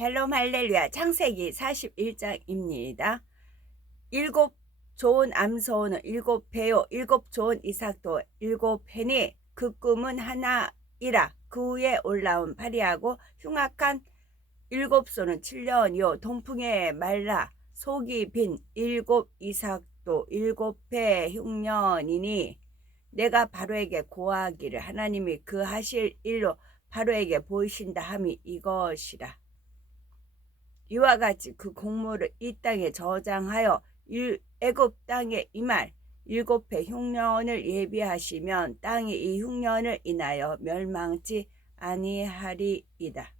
샬롬 할렐루야. 창세기 41장입니다. 일곱 좋은 암소는 일곱 배요, 일곱 좋은 이삭도 일곱 해니 그 꿈은 하나이라. 그 위에 올라온 파리하고 흉악한 일곱 소는 7년이요 동풍에 말라 속이 빈 일곱 이삭도 일곱 해 흉년이니 내가 바로에게 고하기를 하나님이 그 하실 일로 바로에게 보이신다 함이 이것이라. 이와 같이 그 공물을 이 땅에 저장하여 애굽 땅에 이 말 일곱 해 흉년을 예비하시면 땅이 이 흉년을 인하여 멸망치 아니하리이다.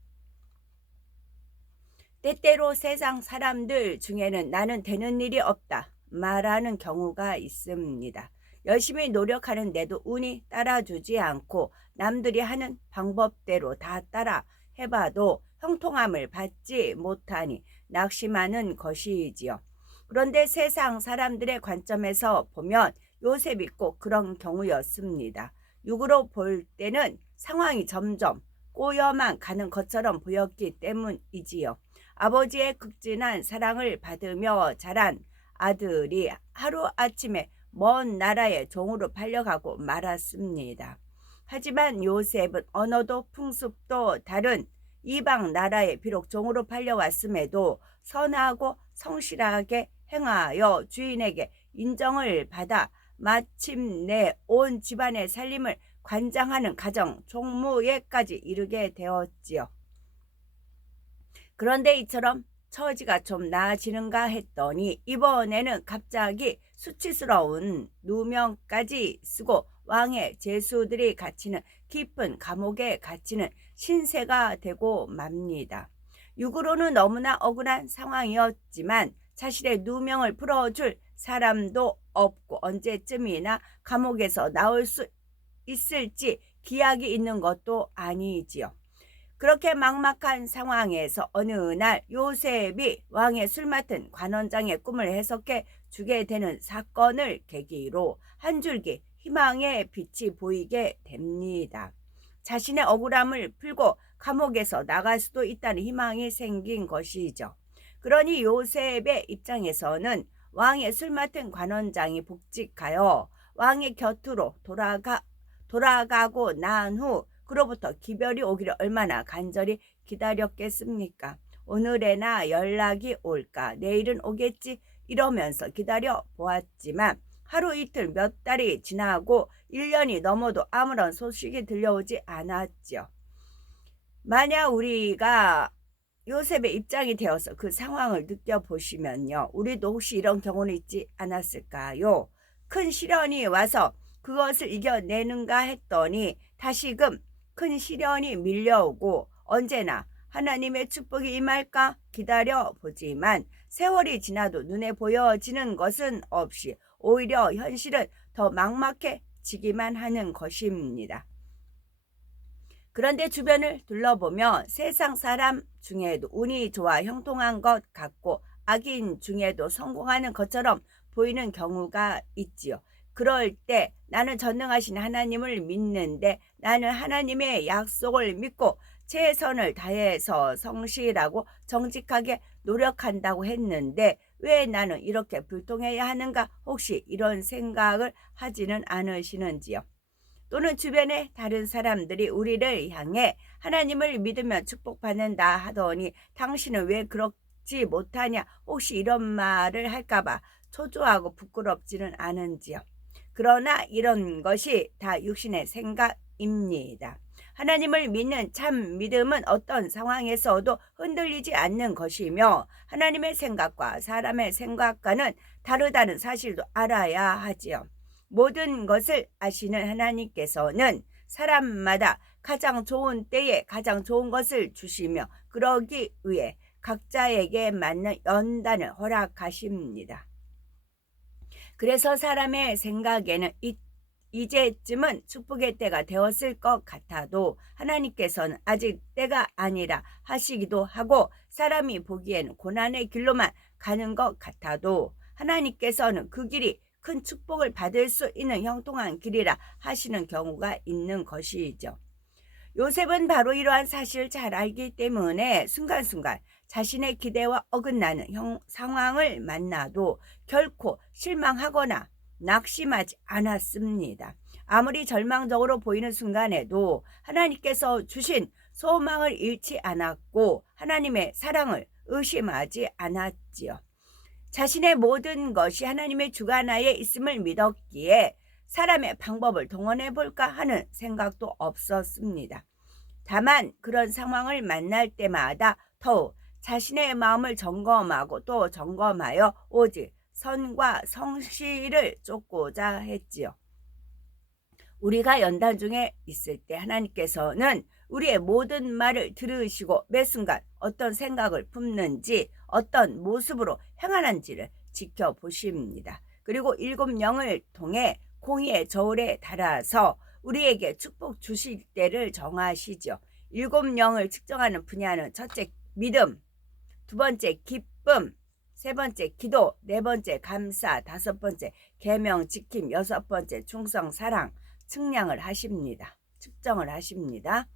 때때로 세상 사람들 중에는 나는 되는 일이 없다 말하는 경우가 있습니다. 열심히 노력하는데도 운이 따라주지 않고 남들이 하는 방법대로 다 따라 해봐도 형통함을 받지 못하니 낙심하는 것이지요. 그런데 세상 사람들의 관점에서 보면 요셉이 꼭 그런 경우였습니다. 육으로 볼 때는 상황이 점점 꼬여만 가는 것처럼 보였기 때문이지요. 아버지의 극진한 사랑을 받으며 자란 아들이 하루아침에 먼 나라의 종으로 팔려가고 말았습니다. 하지만 요셉은 언어도 풍습도 다른 이방 나라에 비록 종으로 팔려왔음에도 선하고 성실하게 행하여 주인에게 인정을 받아 마침내 온 집안의 살림을 관장하는 가정 총무에까지 이르게 되었지요. 그런데 이처럼 처지가 좀 나아지는가 했더니 이번에는 갑자기 수치스러운 누명까지 쓰고 왕의 제수들이 갇히는 깊은 감옥에 갇히는 신세가 되고 맙니다. 육으로는 너무나 억울한 상황이었지만 자신의 누명을 풀어줄 사람도 없고 언제쯤이나 감옥에서 나올 수 있을지 기약이 있는 것도 아니지요. 그렇게 막막한 상황에서 어느 날 요셉이 왕의 술 맡은 관원장의 꿈을 해석해 주게 되는 사건을 계기로 한 줄기 희망의 빛이 보이게 됩니다. 자신의 억울함을 풀고 감옥에서 나갈 수도 있다는 희망이 생긴 것이죠. 그러니 요셉의 입장에서는 왕의 술 맡은 관원장이 복직하여 왕의 곁으로 돌아가고 난 후 그로부터 기별이 오기를 얼마나 간절히 기다렸겠습니까? 오늘에나 연락이 올까, 내일은 오겠지 이러면서 기다려 보았지만 하루 이틀 몇 달이 지나고 1년이 넘어도 아무런 소식이 들려오지 않았죠. 만약 우리가 요셉의 입장이 되어서 그 상황을 느껴보시면요. 우리도 혹시 이런 경우는 있지 않았을까요? 큰 시련이 와서 그것을 이겨내는가 했더니 다시금 큰 시련이 밀려오고 언제나 하나님의 축복이 임할까 기다려보지만 세월이 지나도 눈에 보여지는 것은 없이 오히려 현실은 더 막막해지기만 하는 것입니다. 그런데 주변을 둘러보면 세상 사람 중에도 운이 좋아 형통한 것 같고 악인 중에도 성공하는 것처럼 보이는 경우가 있지요. 그럴 때 나는 전능하신 하나님을 믿는데 나는 하나님의 약속을 믿고 최선을 다해서 성실하고 정직하게 노력한다고 했는데 왜 나는 이렇게 불통해야 하는가 혹시 이런 생각을 하지는 않으시는지요? 또는 주변의 다른 사람들이 우리를 향해 하나님을 믿으면 축복받는다 하더니 당신은 왜 그렇지 못하냐 혹시 이런 말을 할까봐 초조하고 부끄럽지는 않은지요. 그러나 이런 것이 다 육신의 생각입니다. 하나님을 믿는 참 믿음은 어떤 상황에서도 흔들리지 않는 것이며 하나님의 생각과 사람의 생각과는 다르다는 사실도 알아야 하지요. 모든 것을 아시는 하나님께서는 사람마다 가장 좋은 때에 가장 좋은 것을 주시며 그러기 위해 각자에게 맞는 연단을 허락하십니다. 그래서 사람의 생각에는 이제쯤은 축복의 때가 되었을 것 같아도 하나님께서는 아직 때가 아니라 하시기도 하고 사람이 보기에는 고난의 길로만 가는 것 같아도 하나님께서는 그 길이 큰 축복을 받을 수 있는 형통한 길이라 하시는 경우가 있는 것이죠. 요셉은 바로 이러한 사실을 잘 알기 때문에 순간순간 자신의 기대와 어긋나는 상황을 만나도 결코 실망하거나 낙심하지 않았습니다. 아무리 절망적으로 보이는 순간에도 하나님께서 주신 소망을 잃지 않았고 하나님의 사랑을 의심하지 않았지요. 자신의 모든 것이 하나님의 주관하에 있음을 믿었기에 사람의 방법을 동원해 볼까 하는 생각도 없었습니다. 다만 그런 상황을 만날 때마다 더욱 자신의 마음을 점검하고 또 점검하여 오직 선과 성실을 쫓고자 했지요. 우리가 연단 중에 있을 때 하나님께서는 우리의 모든 말을 들으시고 매 순간 어떤 생각을 품는지 어떤 모습으로 행하는지를 지켜보십니다. 그리고 7영을 통해 공의의 저울에 달아서 우리에게 축복 주실 때를 정하시죠. 7영을 측정하는 분야는 첫째 믿음, 두 번째 기쁨, 세 번째 기도, 네 번째 감사, 다섯 번째 계명 지킴, 여섯 번째 충성 사랑 측량을 하십니다. 측정을 하십니다.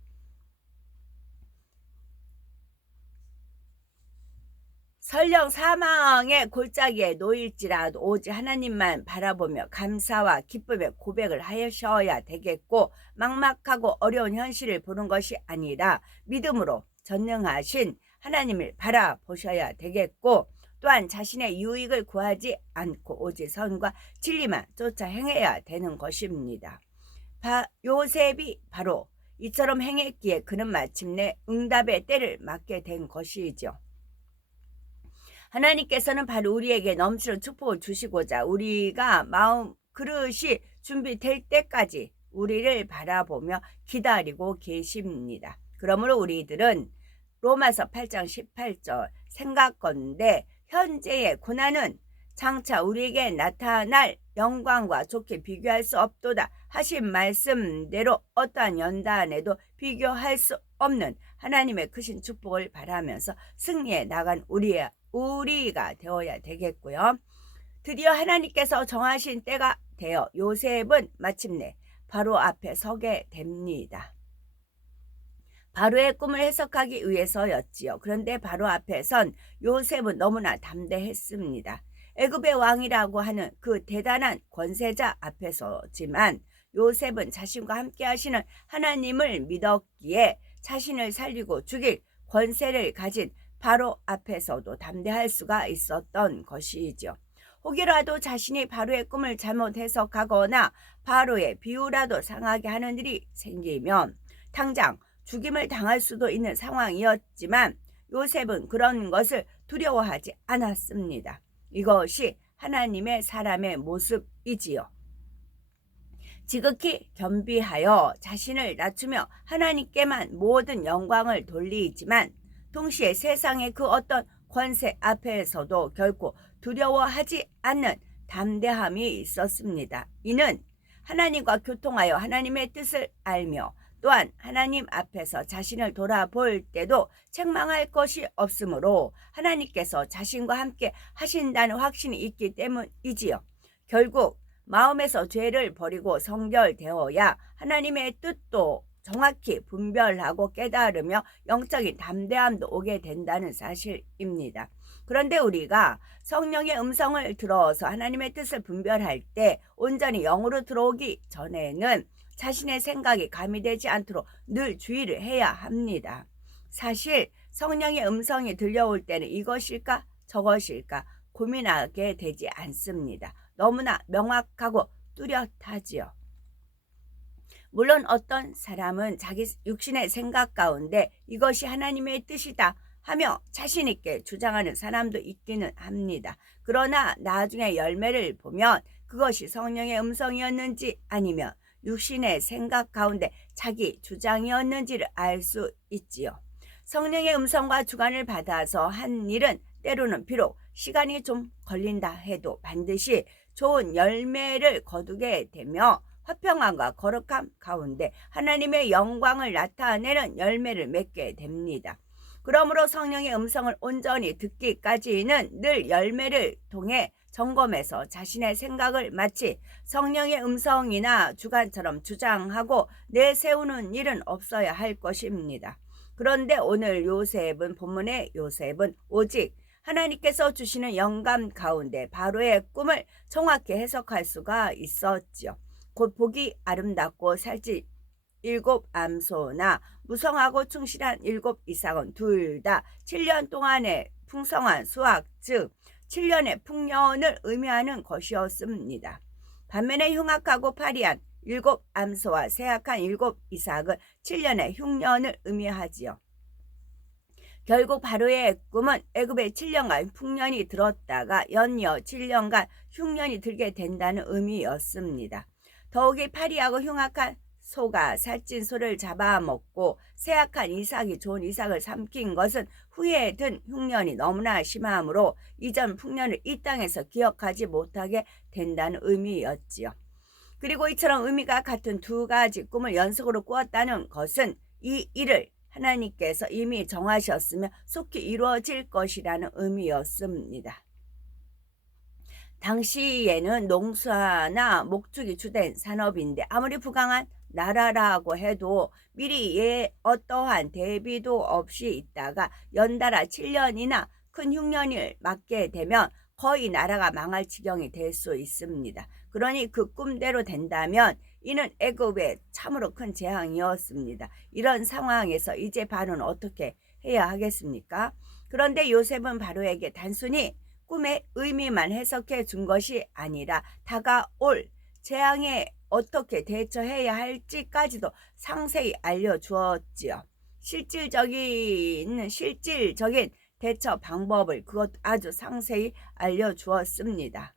설령 사망의 골짜기에 놓일지라도 오직 하나님만 바라보며 감사와 기쁨의 고백을 하셔야 되겠고 막막하고 어려운 현실을 보는 것이 아니라 믿음으로 전능하신 하나님을 바라보셔야 되겠고 또한 자신의 유익을 구하지 않고 오직 선과 진리만 쫓아 행해야 되는 것입니다. 요셉이 바로 이처럼 행했기에 그는 마침내 응답의 때를 맞게 된 것이죠. 하나님께서는 바로 우리에게 넘치는 축복을 주시고자 우리가 마음 그릇이 준비될 때까지 우리를 바라보며 기다리고 계십니다. 그러므로 우리들은 로마서 8장 18절 생각건대 현재의 고난은 장차 우리에게 나타날 영광과 좋게 비교할 수 없도다 하신 말씀대로 어떠한 연단에도 비교할 수 없는 하나님의 크신 축복을 바라면서 승리해 나간 우리가 되어야 되겠고요. 드디어 하나님께서 정하신 때가 되어 요셉은 마침내 바로 앞에 서게 됩니다. 바로의 꿈을 해석하기 위해서였지요. 그런데 바로 앞에 선 요셉은 너무나 담대했습니다. 애굽의 왕이라고 하는 그 대단한 권세자 앞에서지만 요셉은 자신과 함께 하시는 하나님을 믿었기에 자신을 살리고 죽일 권세를 가진 바로 앞에서도 담대할 수가 있었던 것이죠. 혹여라도 자신이 바로의 꿈을 잘못 해석하거나 바로의 비유라도 상하게 하는 일이 생기면 당장 죽임을 당할 수도 있는 상황이었지만 요셉은 그런 것을 두려워하지 않았습니다. 이것이 하나님의 사람의 모습이지요. 지극히 겸비하여 자신을 낮추며 하나님께만 모든 영광을 돌리지만 동시에 세상의 그 어떤 권세 앞에서도 결코 두려워하지 않는 담대함이 있었습니다. 이는 하나님과 교통하여 하나님의 뜻을 알며 또한 하나님 앞에서 자신을 돌아볼 때도 책망할 것이 없으므로 하나님께서 자신과 함께 하신다는 확신이 있기 때문이지요. 결국 마음에서 죄를 버리고 성결되어야 하나님의 뜻도 정확히 분별하고 깨달으며 영적인 담대함도 오게 된다는 사실입니다. 그런데 우리가 성령의 음성을 들어서 하나님의 뜻을 분별할 때 온전히 영으로 들어오기 전에는 자신의 생각이 가미되지 않도록 늘 주의를 해야 합니다. 사실 성령의 음성이 들려올 때는 이것일까 저것일까 고민하게 되지 않습니다. 너무나 명확하고 뚜렷하지요. 물론 어떤 사람은 자기 육신의 생각 가운데 이것이 하나님의 뜻이다 하며 자신 있게 주장하는 사람도 있기는 합니다. 그러나 나중에 열매를 보면 그것이 성령의 음성이었는지 아니면 육신의 생각 가운데 자기 주장이었는지를 알 수 있지요. 성령의 음성과 주관을 받아서 한 일은 때로는 비록 시간이 좀 걸린다 해도 반드시 좋은 열매를 거두게 되며 화평함과 거룩함 가운데 하나님의 영광을 나타내는 열매를 맺게 됩니다. 그러므로 성령의 음성을 온전히 듣기까지는 늘 열매를 통해 점검해서 자신의 생각을 마치 성령의 음성이나 주관처럼 주장하고 내세우는 일은 없어야 할 것입니다. 그런데 오늘 요셉은 본문의 요셉은 오직 하나님께서 주시는 영감 가운데 바로의 꿈을 정확히 해석할 수가 있었지요. 곧 보기 아름답고 살찌 7암소나 무성하고 충실한 7이삭은 둘 다 7년 동안의 풍성한 수확, 즉 7년의 풍년을 의미하는 것이었습니다. 반면에 흉악하고 파리한 7암소와 쇠약한 7이삭은 7년의 흉년을 의미하지요. 결국 바로의 꿈은 애굽에 7년간 풍년이 들었다가 연이어 7년간 흉년이 들게 된다는 의미였습니다. 더욱이 파리하고 흉악한 소가 살찐 소를 잡아먹고 쇠약한 이삭이 좋은 이삭을 삼킨 것은 후에 든 흉년이 너무나 심하므로 이전 풍년을 이 땅에서 기억하지 못하게 된다는 의미였지요. 그리고 이처럼 의미가 같은 두 가지 꿈을 연속으로 꾸었다는 것은 이 일을 하나님께서 이미 정하셨으며 속히 이루어질 것이라는 의미였습니다. 당시에는 농사나 목축이 주된 산업인데 아무리 부강한 나라라고 해도 미리 어떠한 대비도 없이 있다가 연달아 7년이나 큰 흉년을 맞게 되면 거의 나라가 망할 지경이 될 수 있습니다. 그러니 그 꿈대로 된다면 이는 애굽에 참으로 큰 재앙이었습니다. 이런 상황에서 이제 바로는 어떻게 해야 하겠습니까? 그런데 요셉은 바로에게 단순히 꿈의 의미만 해석해 준 것이 아니라 다가올 재앙에 어떻게 대처해야 할지까지도 상세히 알려주었지요. 실질적인 대처 방법을 그것도 아주 상세히 알려주었습니다.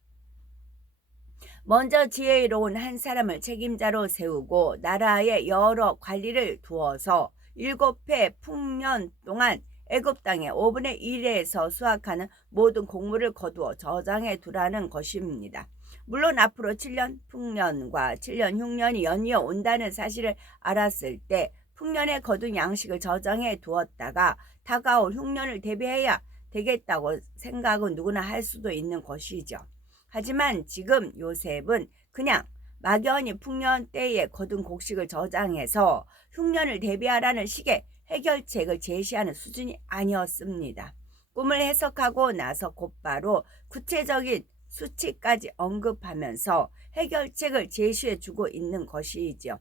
먼저 지혜로운 한 사람을 책임자로 세우고 나라의 여러 관리를 두어서 7해 풍년 동안 애굽 땅의 5분의 1에서 수확하는 모든 곡물을 거두어 저장해 두라는 것입니다. 물론 앞으로 7년 풍년과 7년 흉년이 연이어 온다는 사실을 알았을 때 풍년에 거둔 양식을 저장해 두었다가 다가올 흉년을 대비해야 되겠다고 생각은 누구나 할 수도 있는 것이죠. 하지만 지금 요셉은 그냥 막연히 풍년 때에 거둔 곡식을 저장해서 흉년을 대비하라는 식의 해결책을 제시하는 수준이 아니었습니다. 꿈을 해석하고 나서 곧바로 구체적인 수치까지 언급하면서 해결책을 제시해주고 있는 것이죠.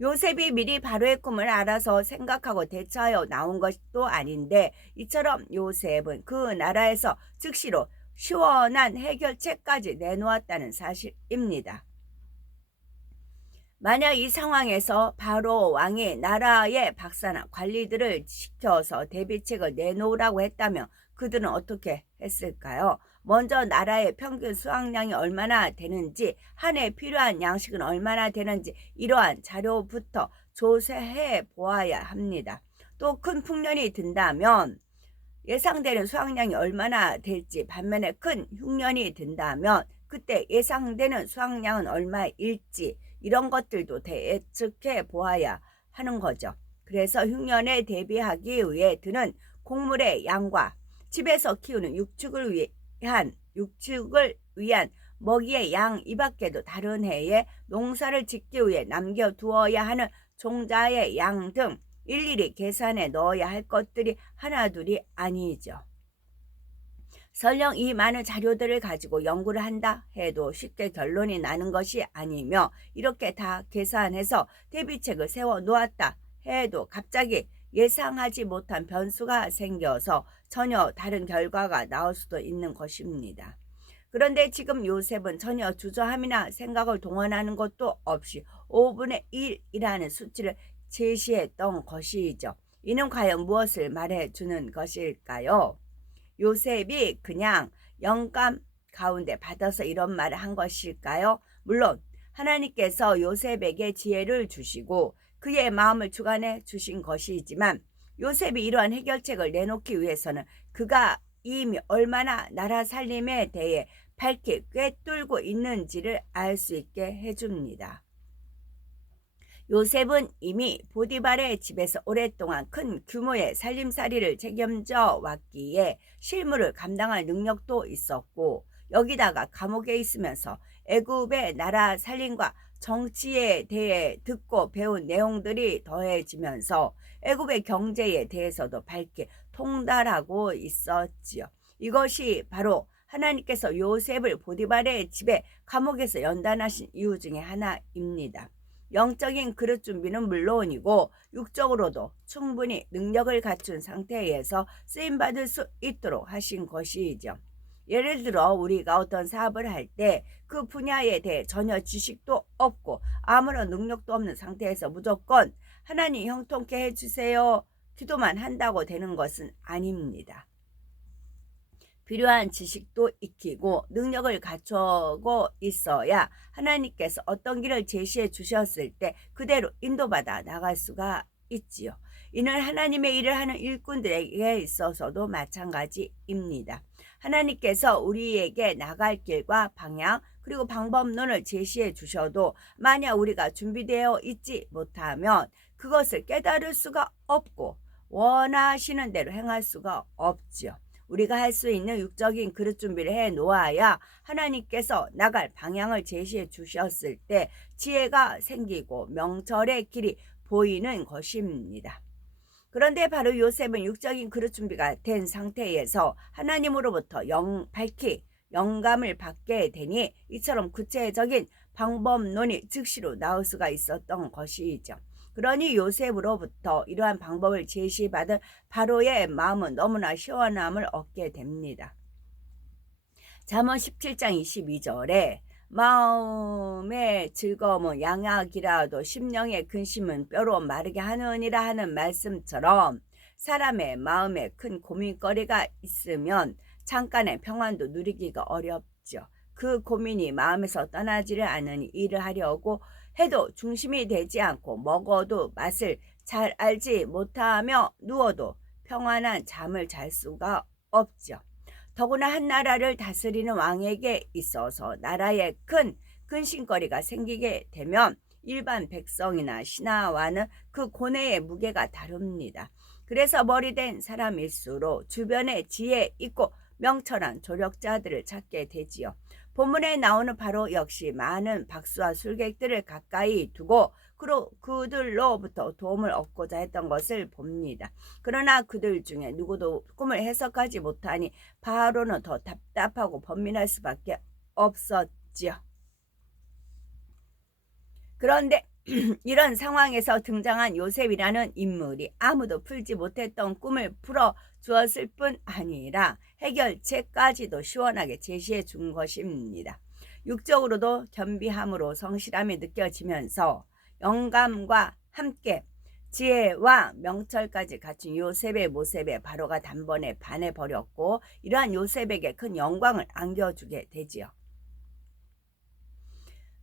요셉이 미리 바로의 꿈을 알아서 생각하고 대처하여 나온 것도 아닌데 이처럼 요셉은 그 나라에서 즉시로 시원한 해결책까지 내놓았다는 사실입니다. 만약 이 상황에서 바로 왕이 나라의 박사나 관리들을 시켜서 대비책을 내놓으라고 했다면 그들은 어떻게 했을까요? 먼저 나라의 평균 수확량이 얼마나 되는지, 한 해 필요한 양식은 얼마나 되는지 이러한 자료부터 조사해 보아야 합니다. 또 큰 풍년이 든다면 예상되는 수확량이 얼마나 될지, 반면에 큰 흉년이 든다면 그때 예상되는 수확량은 얼마일지 이런 것들도 예측해 보아야 하는 거죠. 그래서 흉년에 대비하기 위해 드는 곡물의 양과 집에서 키우는 육축을 위한 먹이의 양 이 밖에도 다른 해에 농사를 짓기 위해 남겨두어야 하는 종자의 양 등 일일이 계산해 넣어야 할 것들이 하나둘이 아니죠. 설령 이 많은 자료들을 가지고 연구를 한다 해도 쉽게 결론이 나는 것이 아니며 이렇게 다 계산해서 대비책을 세워 놓았다 해도 갑자기 예상하지 못한 변수가 생겨서 전혀 다른 결과가 나올 수도 있는 것입니다. 그런데 지금 요셉은 전혀 주저함이나 생각을 동원하는 것도 없이 5분의 1이라는 수치를 제시했던 것이죠. 이는 과연 무엇을 말해주는 것일까요? 요셉이 그냥 영감 가운데 받아서 이런 말을 한 것일까요? 물론 하나님께서 요셉에게 지혜를 주시고 그의 마음을 주관해 주신 것이지만 요셉이 이러한 해결책을 내놓기 위해서는 그가 이미 얼마나 나라 살림에 대해 밝히 꿰뚫고 있는지를 알 수 있게 해줍니다. 요셉은 이미 보디발의 집에서 오랫동안 큰 규모의 살림살이를 책임져 왔기에 실무를 감당할 능력도 있었고 여기다가 감옥에 있으면서 애굽의 나라 살림과 정치에 대해 듣고 배운 내용들이 더해지면서 애굽의 경제에 대해서도 밝게 통달하고 있었지요. 이것이 바로 하나님께서 요셉을 보디발의 집에 감옥에서 연단하신 이유 중에 하나입니다. 영적인 그릇 준비는 물론이고 육적으로도 충분히 능력을 갖춘 상태에서 쓰임받을 수 있도록 하신 것이죠. 예를 들어 우리가 어떤 사업을 할 때 그 분야에 대해 전혀 지식도 없고 아무런 능력도 없는 상태에서 무조건 하나님 형통케 해주세요 기도만 한다고 되는 것은 아닙니다. 필요한 지식도 익히고 능력을 갖추고 있어야 하나님께서 어떤 길을 제시해 주셨을 때 그대로 인도받아 나갈 수가 있지요. 이는 하나님의 일을 하는 일꾼들에게 있어서도 마찬가지입니다. 하나님께서 우리에게 나갈 길과 방향 그리고 방법론을 제시해 주셔도 만약 우리가 준비되어 있지 못하면 그것을 깨달을 수가 없고 원하시는 대로 행할 수가 없지요. 우리가 할 수 있는 육적인 그릇 준비를 해 놓아야 하나님께서 나갈 방향을 제시해 주셨을 때 지혜가 생기고 명철의 길이 보이는 것입니다. 그런데 바로 요셉은 육적인 그릇 준비가 된 상태에서 하나님으로부터 밝히 영감을 받게 되니 이처럼 구체적인 방법론이 즉시로 나올 수가 있었던 것이죠. 그러니 요셉으로부터 이러한 방법을 제시받은 바로의 마음은 너무나 시원함을 얻게 됩니다. 잠언 17장 22절에 마음의 즐거움은 양약이라도 심령의 근심은 뼈로 마르게 하느니라 하는 말씀처럼 사람의 마음에 큰 고민거리가 있으면 잠깐의 평안도 누리기가 어렵죠. 그 고민이 마음에서 떠나지를 않으니 일을 하려고 해도 중심이 되지 않고 먹어도 맛을 잘 알지 못하며 누워도 평안한 잠을 잘 수가 없죠. 더구나 한 나라를 다스리는 왕에게 있어서 나라에 큰 근심거리가 생기게 되면 일반 백성이나 신하와는 그 고뇌의 무게가 다릅니다. 그래서 머리된 사람일수록 주변에 지혜 있고 명철한 조력자들을 찾게 되지요. 본문에 나오는 바로 역시 많은 박수와 술객들을 가까이 두고 그들로부터 도움을 얻고자 했던 것을 봅니다. 그러나 그들 중에 누구도 꿈을 해석하지 못하니 바로는 더 답답하고 번민할 수밖에 없었지요. 그런데 이런 상황에서 등장한 요셉이라는 인물이 아무도 풀지 못했던 꿈을 풀어 주었을 뿐 아니라 해결책까지도 시원하게 제시해 준 것입니다. 육적으로도 겸비함으로 성실함이 느껴지면서 영감과 함께 지혜와 명철까지 갖춘 요셉의 모습에 바로가 단번에 반해버렸고 이러한 요셉에게 큰 영광을 안겨주게 되지요.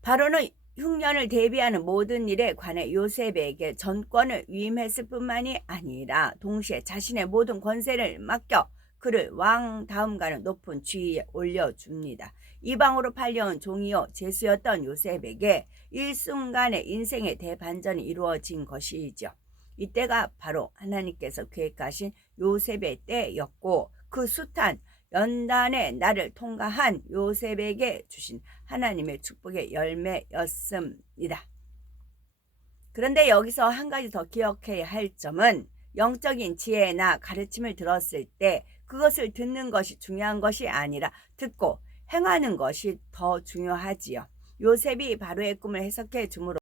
바로는 흉년을 대비하는 모든 일에 관해 요셉에게 전권을 위임했을 뿐만이 아니라 동시에 자신의 모든 권세를 맡겨 그를 왕 다음가는 높은 지위에 올려줍니다. 이방으로 팔려온 종이요 제수였던 요셉에게 일순간에 인생의 대반전이 이루어진 것이죠. 이때가 바로 하나님께서 계획하신 요셉의 때였고 그 숱한 연단의 날을 통과한 요셉에게 주신 하나님의 축복의 열매였습니다. 그런데 여기서 한 가지 더 기억해야 할 점은 영적인 지혜나 가르침을 들었을 때 그것을 듣는 것이 중요한 것이 아니라 듣고 행하는 것이 더 중요하지요. 요셉이 바로의 꿈을 해석해 주므로